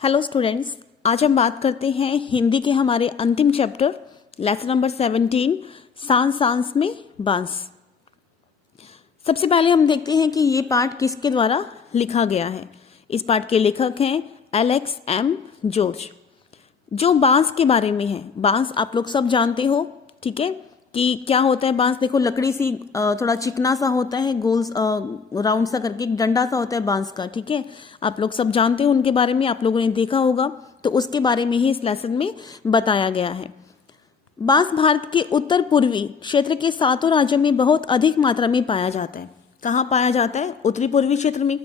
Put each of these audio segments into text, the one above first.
Hello students, आज हम बात करते हैं हिंदी के हमारे अंतिम चैप्टर लेसन नंबर 17 सांस सांस में बांस। सबसे पहले हम देखते हैं कि ये पाठ किसके द्वारा लिखा गया है। इस पाठ के लेखक हैं एलेक्स एम जॉर्ज। जो बांस के बारे में है, बांस आप लोग सब जानते हो, ठीक है, कि क्या होता है बांस। देखो लकड़ी सी थोड़ा चिकना सा होता है, गोल राउंड सा करके एक डंडा सा होता है बांस का, ठीक है। आप लोग सब जानते हो उनके बारे में, आप लोगों ने देखा होगा, तो उसके बारे में ही इस लेसन में बताया गया है। बांस भारत के उत्तर पूर्वी क्षेत्र के 7 राज्यों में बहुत अधिक मात्रा में पाया जाता है। कहाँ पाया जाता है? उत्तरी पूर्वी क्षेत्र में।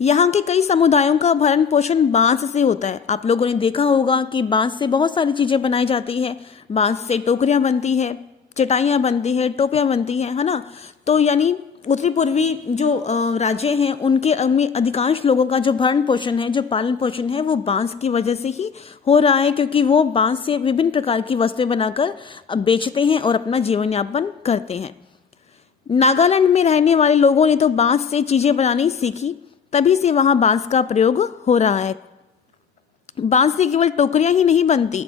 यहाँ के कई समुदायों का भरण पोषण बांस से होता है। आप लोगों ने देखा होगा कि बांस से बहुत सारी चीजें बनाई जाती है। बांस से टोकरियां बनती है, चटाइयां बनती है, टोपियां बनती है ना। तो यानी उत्तरी पूर्वी जो राज्य हैं उनके में अधिकांश लोगों का जो भरण पोषण है, जो पालन पोषण है, वो बांस की वजह से ही हो रहा है, क्योंकि वो बांस से विभिन्न प्रकार की वस्तुएं बनाकर बेचते हैं और अपना जीवन यापन करते हैं। नागालैंड में रहने वाले लोगों ने तो बांस से चीजें बनानी सीखी, तभी से वहां बांस का प्रयोग हो रहा है। बांस से केवल टोकरियां ही नहीं बनती,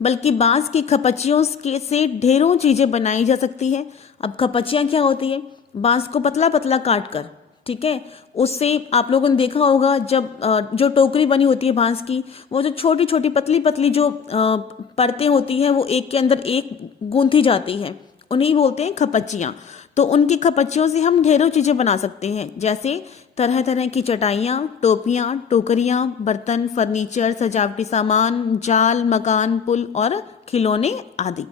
बल्कि बांस की खपच्चियों से ढेरों चीजें बनाई जा सकती है। अब खपच्चियां क्या होती है? बांस को पतला पतला काट कर, ठीक है, उससे आप लोगों ने देखा होगा जब जो टोकरी बनी होती है बांस की, वो जो छोटी छोटी पतली पतली जो परतें होती है वो एक के अंदर एक गूंथी जाती है, उन्हें बोलते हैं खपच्चियां। तो उनकी खपच्चियों से हम ढेरों चीजें बना सकते हैं, जैसे तरह तरह की चटाइयां, टोपियां, टोकरियां, बर्तन, फर्नीचर, सजावटी सामान, जाल, मकान, पुल और खिलौने आदि।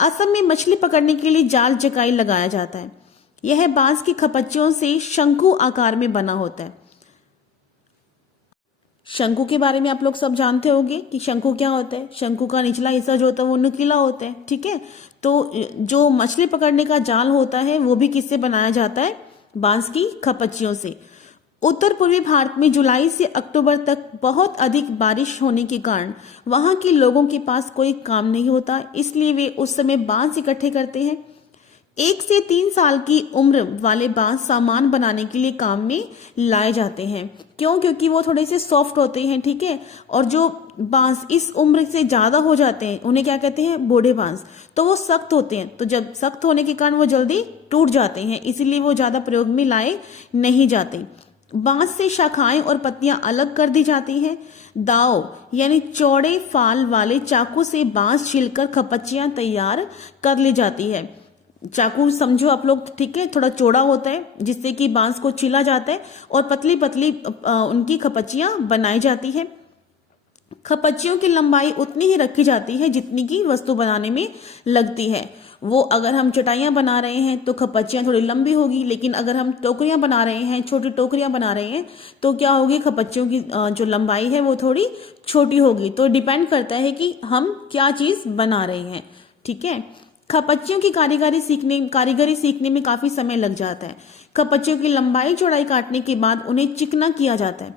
असम में मछली पकड़ने के लिए जाल जकाई लगाया जाता है। यह बांस की खपच्चियों से शंकु आकार में बना होता है। शंकु के बारे में आप लोग सब जानते होंगे कि शंकु क्या होता है। शंकु का निचला हिस्सा जो होता है वो नुकीला होता है, ठीक है। तो जो मछली पकड़ने का जाल होता है वो भी किससे बनाया जाता है? बांस की खपच्चियों से। उत्तर पूर्वी भारत में जुलाई से अक्टूबर तक बहुत अधिक बारिश होने के कारण वहां के लोगों के पास कोई काम नहीं होता, इसलिए वे उस समय बांस इकट्ठे करते हैं। 1 से 3 साल की उम्र वाले बांस सामान बनाने के लिए काम में लाए जाते हैं। क्यों? क्योंकि वो थोड़े से सॉफ्ट होते हैं, ठीक है। और जो बांस इस उम्र से ज्यादा हो जाते हैं उन्हें क्या कहते हैं? बूढ़े बांस। तो वो सख्त होते हैं, तो जब सख्त होने के कारण वो जल्दी टूट जाते हैं, इसीलिए वो ज्यादा प्रयोग में लाए नहीं जाते। बांस से शाखाएं और पत्तियां अलग कर दी जाती हैं। दाव यानी चौड़े फाल वाले चाकू से बांस छीलकर खपच्चियां तैयार कर ली जाती है। चाकू समझो आप लोग, ठीक है, थोड़ा चौड़ा होता है जिससे कि बांस को छीला जाता है और पतली पतली उनकी खपच्चियां बनाई जाती है। खपच्चियों की लंबाई उतनी ही रखी जाती है जितनी की वस्तु बनाने में लगती है। वो अगर हम चटाइयां बना रहे हैं तो खपच्चियां थोड़ी लंबी होगी, लेकिन अगर हम टोकरियां बना रहे हैं, छोटी टोकरियां बना रहे हैं, तो क्या होगी? खपच्चियों की जो लंबाई है वो थोड़ी छोटी होगी। तो डिपेंड करता है कि हम क्या चीज बना रहे हैं, ठीक है। खपच्चियों की कारीगरी सीखने में काफी समय लग जाता है। खपच्चियों की लंबाई चौड़ाई काटने के बाद उन्हें चिकना किया जाता है।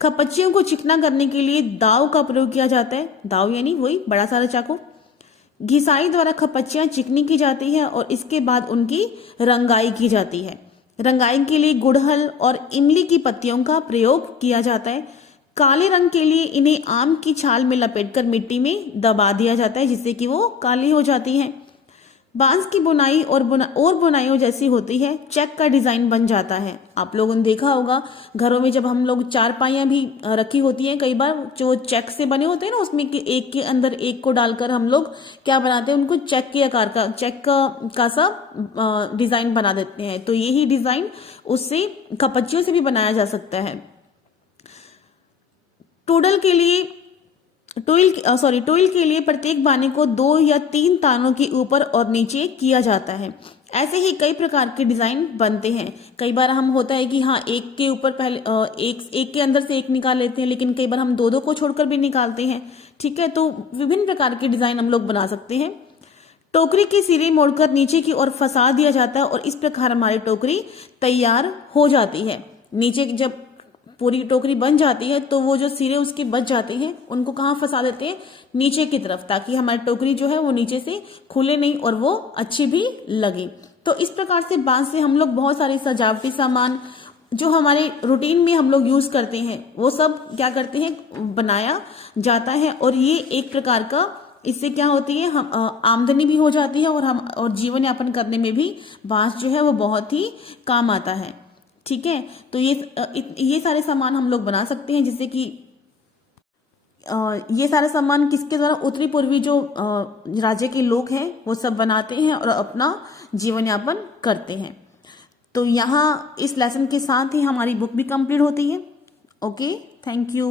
खपच्चियों को चिकना करने के लिए दाव का प्रयोग किया जाता है। दाव यानी वही बड़ा सारा चाकू। घिसाई द्वारा खपच्चियां चिकनी की जाती है और इसके बाद उनकी रंगाई की जाती है। रंगाई के लिए गुड़हल और इमली की पत्तियों का प्रयोग किया जाता है। काले रंग के लिए इन्हें आम की छाल में लपेटकर मिट्टी में दबा दिया जाता है, जिससे कि वो काली हो जाती हैं। बांस की बुनाई और बुनाइयों जैसी होती है। चेक का डिजाइन बन जाता है। आप लोगों ने देखा होगा घरों में जब हम लोग चारपाइयां भी रखी होती हैं, कई बार जो चेक से बने होते हैं ना, उसमें एक के अंदर एक को डालकर हम लोग क्या बनाते हैं? उनको चेक के आकार का, चेक का सा डिजाइन बना देते हैं। तो यही डिजाइन उससे खपच्चियों से भी बनाया जा सकता है। टूल के लिए प्रत्येक बाने को 2 या 3 तानों के ऊपर और नीचे किया जाता है। ऐसे ही कई प्रकार के डिजाइन बनते हैं। कई बार हम होता है कि हाँ, एक के ऊपर पहले एक के अंदर से एक निकाल लेते हैं, लेकिन कई बार हम 2 को छोड़कर भी निकालते हैं, ठीक है। तो विभिन्न प्रकार के डिजाइन हम लोग बना सकते हैं। टोकरी के सिरे मोड़कर नीचे की ओर फंसा दिया जाता है और इस प्रकार हमारी टोकरी तैयार हो जाती है। नीचे जब पूरी टोकरी बन जाती है तो वो जो सिरे उसके बच जाते हैं उनको कहाँ फंसा देते हैं? नीचे की तरफ, ताकि हमारी टोकरी जो है वो नीचे से खुले नहीं और वो अच्छी भी लगे। तो इस प्रकार से बांस से हम लोग बहुत सारे सजावटी सामान जो हमारे रूटीन में हम लोग यूज करते हैं वो सब क्या करते हैं, बनाया जाता है। और ये एक प्रकार का, इससे क्या होती है, हम आमदनी भी हो जाती है और जीवन यापन करने में भी बांस जो है वो बहुत ही काम आता है। ठीक है, तो ये सारे सामान हम लोग बना सकते हैं, जिससे कि ये सारे सामान किसके द्वारा, उत्तरी पूर्वी जो राज्य के लोग हैं वो सब बनाते हैं और अपना जीवन यापन करते हैं। तो यहाँ इस लेसन के साथ ही हमारी बुक भी कंप्लीट होती है। Okay, thank you.